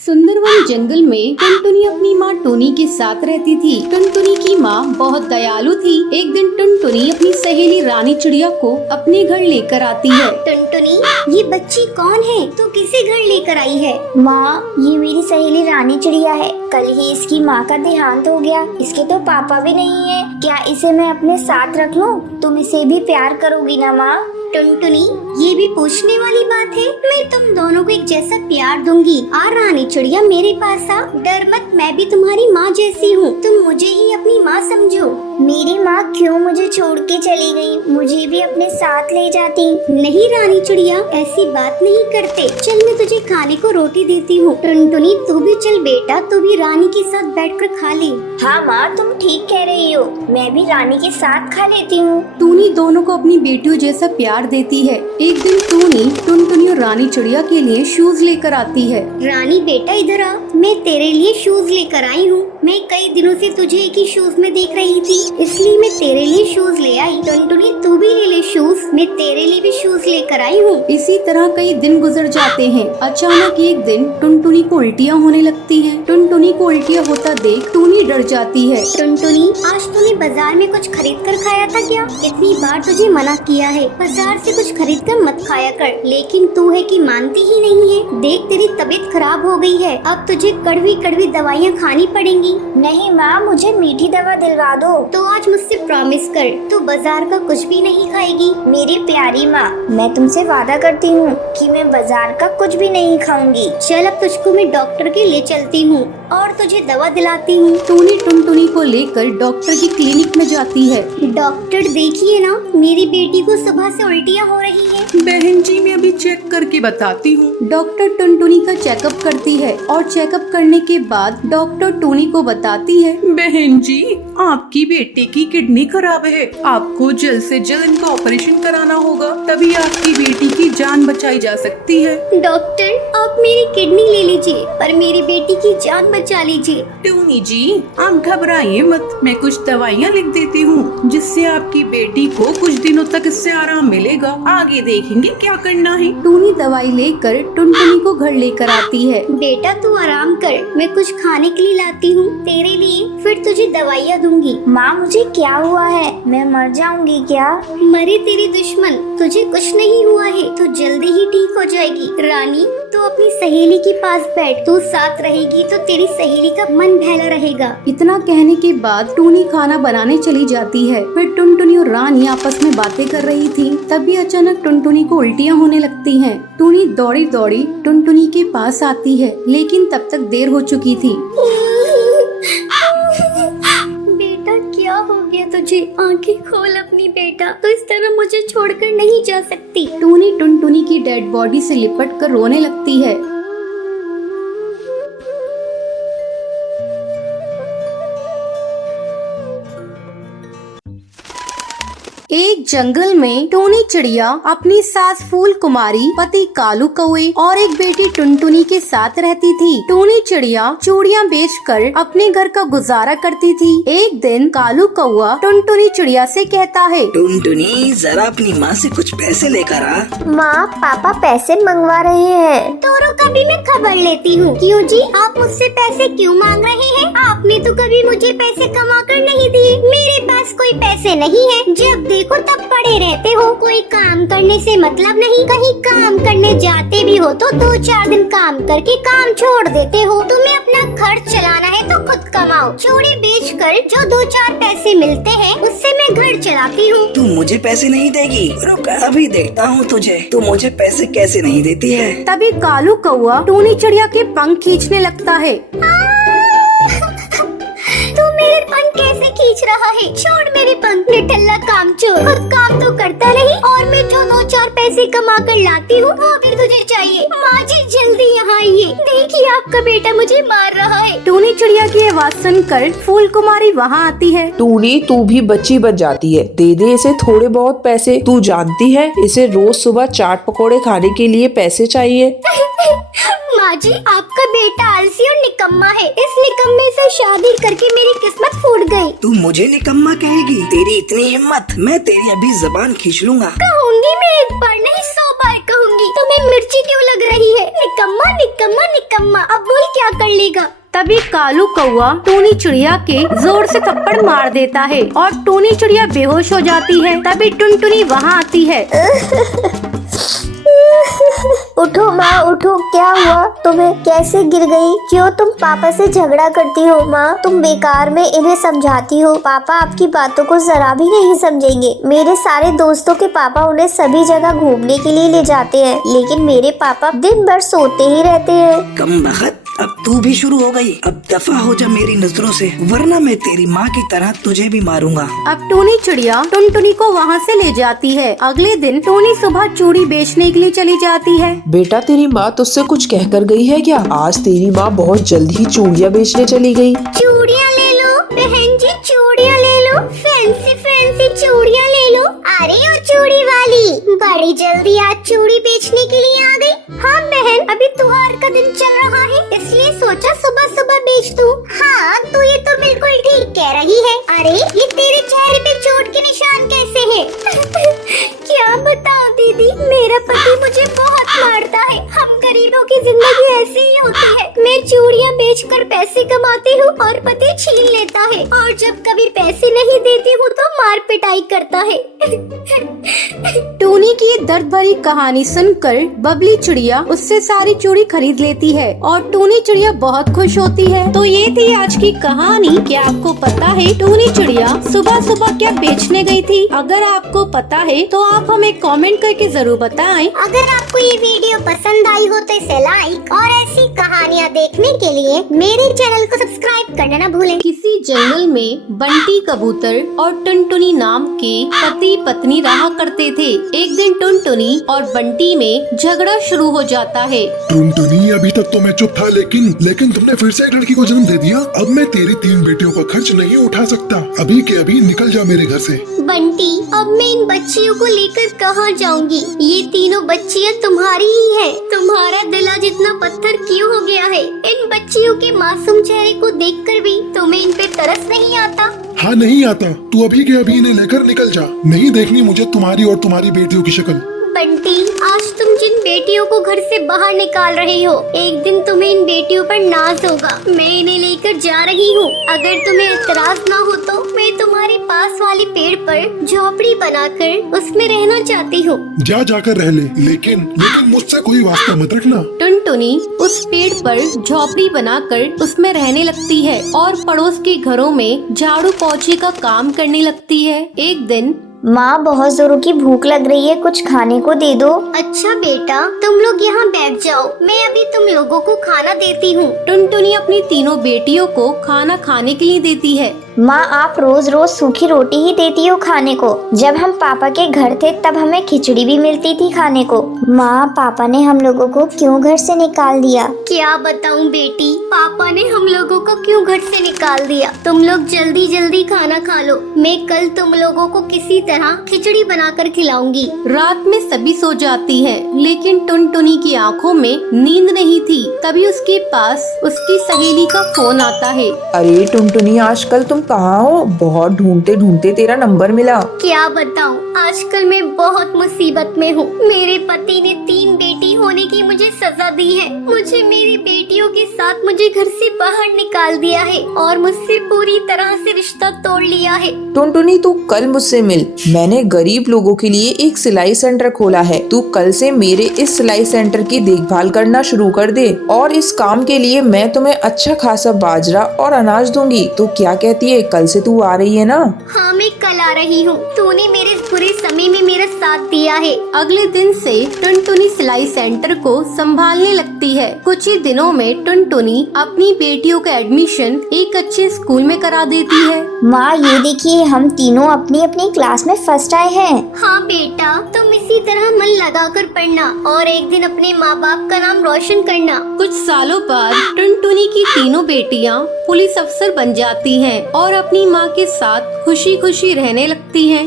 सुंदरवन जंगल में टुनटुनी अपनी माँ टोनी के साथ रहती थी। टुनटुनी की माँ बहुत दयालु थी। एक दिन टुनटुनी अपनी सहेली रानी चिड़िया को अपने घर लेकर आती है। टुनटुनी, ये बच्ची कौन है? तू किसे घर लेकर आई है? माँ, ये मेरी सहेली रानी चिड़िया है। कल ही इसकी माँ का देहांत हो गया। इसके तो पापा भी नहीं है। क्या इसे मैं अपने साथ रख लूँ? तुम इसे भी प्यार करोगी ना माँ? टुनटुनी, ये भी पूछने वाली बात है। मैं तुम दोनों को एक जैसा प्यार दूंगी। आ रानी चिड़िया, मेरे पास आ। डर मत, मैं भी तुम्हारी माँ जैसी हूँ। तुम मुझे ही अपनी माँ समझो। मेरी माँ क्यों मुझे छोड़ के चली गई? मुझे भी अपने साथ ले जाती। नहीं रानी चिड़िया, ऐसी बात नहीं करते। चल, मैं तुझे खाने को रोटी देती हूँ। टुनटुनी, तू भी चल बेटा, तू भी रानी के साथ बैठकर खा ले। हाँ माँ, तुम ठीक कह रही हो। मैं भी रानी के साथ खा लेती हूँ। टूनी दोनों को अपनी बेटियों जैसा प्यार देती है। एक दिन टूनी टुनटुनी और रानी चिड़िया के लिए शूज लेकर आती है। रानी बेटा, इधर आ। मैं तेरे लिए शूज लेकर आई हूँ। मैं कई दिनों से तुझे एक ही शूज में देख रही थी, इसलिए मैं तेरे लिए शूज ले आई। टुनटुनी, तू भी ले ले शूज। मैं तेरे लिए भी शूज लेकर आई हूँ। इसी तरह कई दिन गुजर जाते हैं। अचानक एक दिन टुनटुनी को उल्टियाँ होने लगती हैं। टुनटुनी को उल्टियाँ होता देख टूनी डर जाती है। टुनटुनी, आज तूने बाजार में कुछ खरीद कर खाया था क्या? इतनी बार तुझे मना किया है, बाजार से कुछ खरीद कर मत खाया कर, लेकिन तू है कि मानती ही नहीं है। देख, तेरी तबीयत खराब हो गई है। अब तुझे कड़वी कड़वी दवाइयाँ खानी पड़ेंगी। नहीं माँ, मुझे मीठी दवा दिलवा दो। तो आज मुझसे प्रॉमिस कर, तू बाजार का कुछ भी नहीं खाएगी। मेरी प्यारी माँ, मैं तुमसे वादा करती हूँ कि मैं बाजार का कुछ भी नहीं खाऊंगी। चल, अब तुझको मैं डॉक्टर के ले चलती हूँ और तुझे दवा दिलाती हूँ। टूनी टुनटुनी को लेकर डॉक्टर की क्लिनिक में जाती है। डॉक्टर, देखिए ना, मेरी बेटी को सुबह से उल्टियाँ हो रही है। बहन जी, मैं अभी चेक करके बताती हूँ। डॉक्टर टुनटुनी का चेकअप करती है और चेकअप करने के बाद डॉक्टर टूनी को बताती है, बहन जी, आपकी बेटे की किडनी खराब है। आपको जल्द से जल्द इनका ऑपरेशन कराना होगा, तभी आपकी बेटी की जान बचाई जा सकती है। डॉक्टर, आप मेरी किडनी ले लीजिए पर मेरी बेटी की जान बचा लीजिए। टूनी जी, आप घबराइए मत। मैं कुछ दवाइयाँ लिख देती हूँ जिससे आपकी बेटी को कुछ दिनों तक इससे आराम मिलेगा। आगे देखेंगे क्या करना है। टूनी दवाई लेकर टुनटुनी को घर लेकर आती है। बेटा, तू आराम कर, मैं कुछ खाने के लिए लाती हूँ तेरे लिए, फिर तुझे दवाइयाँ दूंगी। माँ, मुझे क्या हुआ है? मैं मर जाऊंगी क्या? मरे तेरे दुश्मन, तुझे कुछ नहीं हुआ है। तू जल्दी ही ठीक हो जाएगी। रानी, तू अपनी सहेली के पास बैठ। तू साथ रहेगी तो तेरी सहेली का मन बहला रहेगा। इतना कहने के बाद टूनी खाना बनाने चली जाती है। फिर टुनटुनी और रानी आपस में बातें कर रही थी। तभी अचानक टुनटुनी को उल्टियाँ होने लगती हैं। टूनी दौड़ी दौड़ी टुनटुनी के पास आती है, लेकिन तब तक देर हो चुकी थी। बेटा, क्या हो गया तुझे? आंखें खोल अपनी बेटा, तो इस तरह मुझे छोड़कर नहीं जा सकती। टूनी टुनटुनी की डेड बॉडी से लिपट कर रोने लगती है। एक जंगल में टोनी चिड़िया अपनी सास फूल कुमारी, पति कालू कौवे और एक बेटी टुनटुनी के साथ रहती थी। टोनी चिड़िया चूड़ियाँ बेचकर अपने घर का गुजारा करती थी। एक दिन कालू कौवा टुनटुनी चिड़िया से कहता है, टुनटुनी, जरा अपनी माँ से कुछ पैसे लेकर आ। माँ, पापा पैसे मंगवा रहे हैं। तो रुक, अभी मैं खबर लेती हूँ। क्यों जी, आप मुझसे पैसे क्यों मांग रहे हैं? आपने तो कभी मुझे पैसे कमा कर नहीं दिए। मेरे पास कोई पैसे नहीं है। जब देखो तब पड़े रहते हो। कोई काम करने से मतलब नहीं। कहीं काम करने जाते भी हो तो 2-4 दिन काम करके काम छोड़ देते हो। तुम्हें अपना खर्च चलाना है तो खुद कमाओ। चूड़ी बेचकर जो 2-4 पैसे मिलते हैं उससे मैं घर चलाती हूँ। तू मुझे पैसे नहीं देगी? रुक, अभी देखता हूँ तुझे। तू मुझे पैसे कैसे नहीं देती है। तभी कालू कौवा टोनी चिड़िया के पंख खींचने लगता है। तू मेरे पंख कैसे खींच रहा है? छोड़ मेरे पंख। निठल्ला कामचोर, खुद काम तो करता नहीं और मैं जो 2-4 पैसे कमा कर लाती हूँ वो भी तुझे चाहिए। माँ जी, जल्दी यहाँ आइए। देखिए, आपका बेटा मुझे मार रहा है। टोनी चिड़िया की आवाज सुनकर फूल कुमारी वहाँ आती है। टूनी, तू भी बच्ची बच जाती है। दे दे इसे थोड़े बहुत पैसे। तू जानती है इसे रोज सुबह चाट पकोड़े खाने के लिए पैसे चाहिए। माँ जी, आपका बेटा आलसी और निकम्मा है। इस निकम्मे से शादी करके मेरी किस्मत फूट गई। तू मुझे निकम्मा कहेगी? तेरी इतनी हिम्मत, मैं तेरी अभी जबान खींच लूंगा। कहूँगी मैं, एक बार नहीं 100 बार कहूँगी। तुम्हें मिर्ची क्यों लग रही है? निकम्मा निकम्मा निकम्मा। अब बोल क्या कर लेगा? तभी कालू कौआ टूनी चिड़िया के जोर से थप्पड़ मार देता है और टूनी चिड़िया बेहोश हो जाती है। तभी टुनटुनी वहाँ आती है। उठो माँ उठो, क्या हुआ तुम्हें? कैसे गिर गई? क्यों तुम पापा से झगड़ा करती हो माँ? तुम बेकार में इन्हें समझाती हो। पापा आपकी बातों को जरा भी नहीं समझेंगे। मेरे सारे दोस्तों के पापा उन्हें सभी जगह घूमने के लिए ले जाते हैं, लेकिन मेरे पापा दिन भर सोते ही रहते हैं। कम बखत, अब तू भी शुरू हो गई। अब दफा हो जा मेरी नजरों से, वरना मैं तेरी माँ की तरह तुझे भी मारूंगा। अब टूनी चिड़िया टुनटुनी को वहाँ से ले जाती है। अगले दिन टूनी सुबह चूड़ी बेचने के लिए चली जाती है। बेटा तेरी माँ तुझसे कुछ कह कर गई है क्या? आज तेरी माँ बहुत जल्द ही चूड़ियाँ बेचने चली गई। चूड़ियाँ ले लो बहन जी, चूड़ियाँ ले लो, फैंसी फैंसी चूड़ियाँ ले लो। अरे ओ चूड़ी वाली, बड़ी जल्दी आज चूड़ी बेचने के लिए आ गई। हाँ बहन, अभी त्योहार का दिन चल रहा है, इसलिए सोचा सुबह सुबह बेच दूं। हाँ तो ये तो बिल्कुल ठीक कह रही है। अरे ये तेरे चेहरे पे चोट के निशान कैसे हैं? क्या बताऊं दीदी, मेरा पति मुझे बहुत मारता है। हम गरीबों की जिंदगी ऐसी ही होती है। मैं चूड़ियाँ बेचकर पैसे कमाती हूँ और पति छीन लेता है, और जब कभी पैसे नहीं देती हूँ तो मार पिटाई करता है। टूनी की दर्द भरी कहानी सुनकर बबली चिड़िया उससे सारी चूड़ी खरीद लेती है और टूनी चिड़िया बहुत खुश होती है। तो ये थी आज की कहानी। क्या आपको पता है टूनी चिड़िया सुबह सुबह क्या बेचने गई थी? अगर आपको पता है तो आप हमें कमेंट करके जरूर बताएं। अगर आपको ये वीडियो पसंद आई हो तो इसे लाइक, और ऐसी कहानियाँ देखने के लिए मेरे चैनल को सब्सक्राइब करना न भूलें। किसी जंगल में बंटी कबूतर और टुनटुनी नाम के पति पत्नी रहा करते थे। एक दिन टुनटुनी और बंटी में झगड़ा शुरू हो जाता है। टुनटुनी, अभी तक तो मैं चुप था, लेकिन तुमने फिर से एक लड़की को जन्म दे दिया। अब मैं तेरी 3 बेटियों का खर्च नहीं उठा सकता। अभी के अभी निकल जा मेरे घर से। बंटी, अब मैं इन बच्चियों को लेकर कहाँ जाऊंगी? ये तीनों बच्चियाँ तुम्हारी ही हैं। तुम्हारा दिल आज इतना पत्थर क्यों हो गया है? इन बच्चियों के मासूम चेहरे को देखकर भी तुम्हें इन पे तरस नहीं आता? हाँ नहीं आता। तू अभी के अभी इन्हें लेकर निकल जा। नहीं देखनी मुझे तुम्हारी और तुम्हारी बेटियों की शक्ल। बंटी, आज तुम जिन बेटियों को घर से बाहर निकाल रहे हो, एक दिन तुम्हें इन बेटियों पर नाज होगा। मैं इन्हें लेकर जा रही हूँ। अगर तुम्हें एतराज ना हो तो मैं तुम्हारे पास वाले पेड़ पर झोपड़ी बनाकर उसमें रहना चाहती हूँ। जा जाकर रह ले, लेकिन मुझसे कोई वास्ता मत रखना। टुनटुनी उस पेड़ पर झोपड़ी बनाकर उसमें रहने लगती है और पड़ोस के घरों में झाड़ू पोछे का काम करने लगती है। एक दिन माँ, बहुत जोरों की भूख लग रही है, कुछ खाने को दे दो। अच्छा बेटा, तुम लोग यहाँ बैठ जाओ, मैं अभी तुम लोगों को खाना देती हूँ। टुनटुनी अपनी तीनों बेटियों को खाना खाने के लिए देती है। माँ, आप रोज रोज सूखी रोटी ही देती हो खाने को। जब हम पापा के घर थे तब हमें खिचड़ी भी मिलती थी खाने को। माँ, पापा ने हम लोगों को क्यों घर से निकाल दिया? क्या बताऊँ बेटी, पापा ने हम लोगों को क्यों घर से निकाल दिया? तुम लोग जल्दी जल्दी खाना खा लो, मैं कल तुम लोगों को किसी तरह खिचड़ी बनाकर खिलाऊंगी। रात में सभी सो जाती है, लेकिन टुनटुनी की आंखों में नींद नहीं थी। तभी उसके पास उसकी सहेली का फोन आता है। अरे टुनटुनी, आजकल तुम कहाँ हो? बहुत ढूंढते ढूंढते तेरा नंबर मिला। क्या बताऊँ, आजकल मैं बहुत मुसीबत में हूँ। मेरे पति ने 3 बेटी होने की मुझे सजा दी है। मुझे मेरी बेटियों के साथ मुझे घर से बाहर निकाल दिया है और मुझसे पूरी तरह से रिश्ता तोड़ लिया है। टुनटुनी, तू कल मुझसे मिल। मैंने गरीब लोगों के लिए एक सिलाई सेंटर खोला है। तू कल से मेरे इस सिलाई सेंटर की देखभाल करना शुरू कर दे, और इस काम के लिए मैं तुम्हें अच्छा खासा बाजरा और अनाज दूंगी। तो क्या कहती है, कल से तू आ रही है ना? हाँ, मैं कल आ रही हूँ। तूने मेरे इस बुरे समय में मेरा साथ दिया है। अगले दिन से टुनटुनी सिलाई सेंटर को संभालने लगती है। कुछ ही दिनों में टुनटुनी अपनी बेटियों का एडमिशन एक अच्छे स्कूल में करा देती है। माँ, ये देखिए, हम तीनों अपनी अपनी क्लास में फर्स्ट आए हैं। हाँ बेटा, तुम इसी तरह मन लगाकर पढ़ना और एक दिन अपने माँ बाप का नाम रोशन करना। कुछ सालों बाद टुनटुनी की तीनों बेटियां पुलिस अफसर बन जाती हैं और अपनी माँ के साथ खुशी खुशी रहने लगती हैं।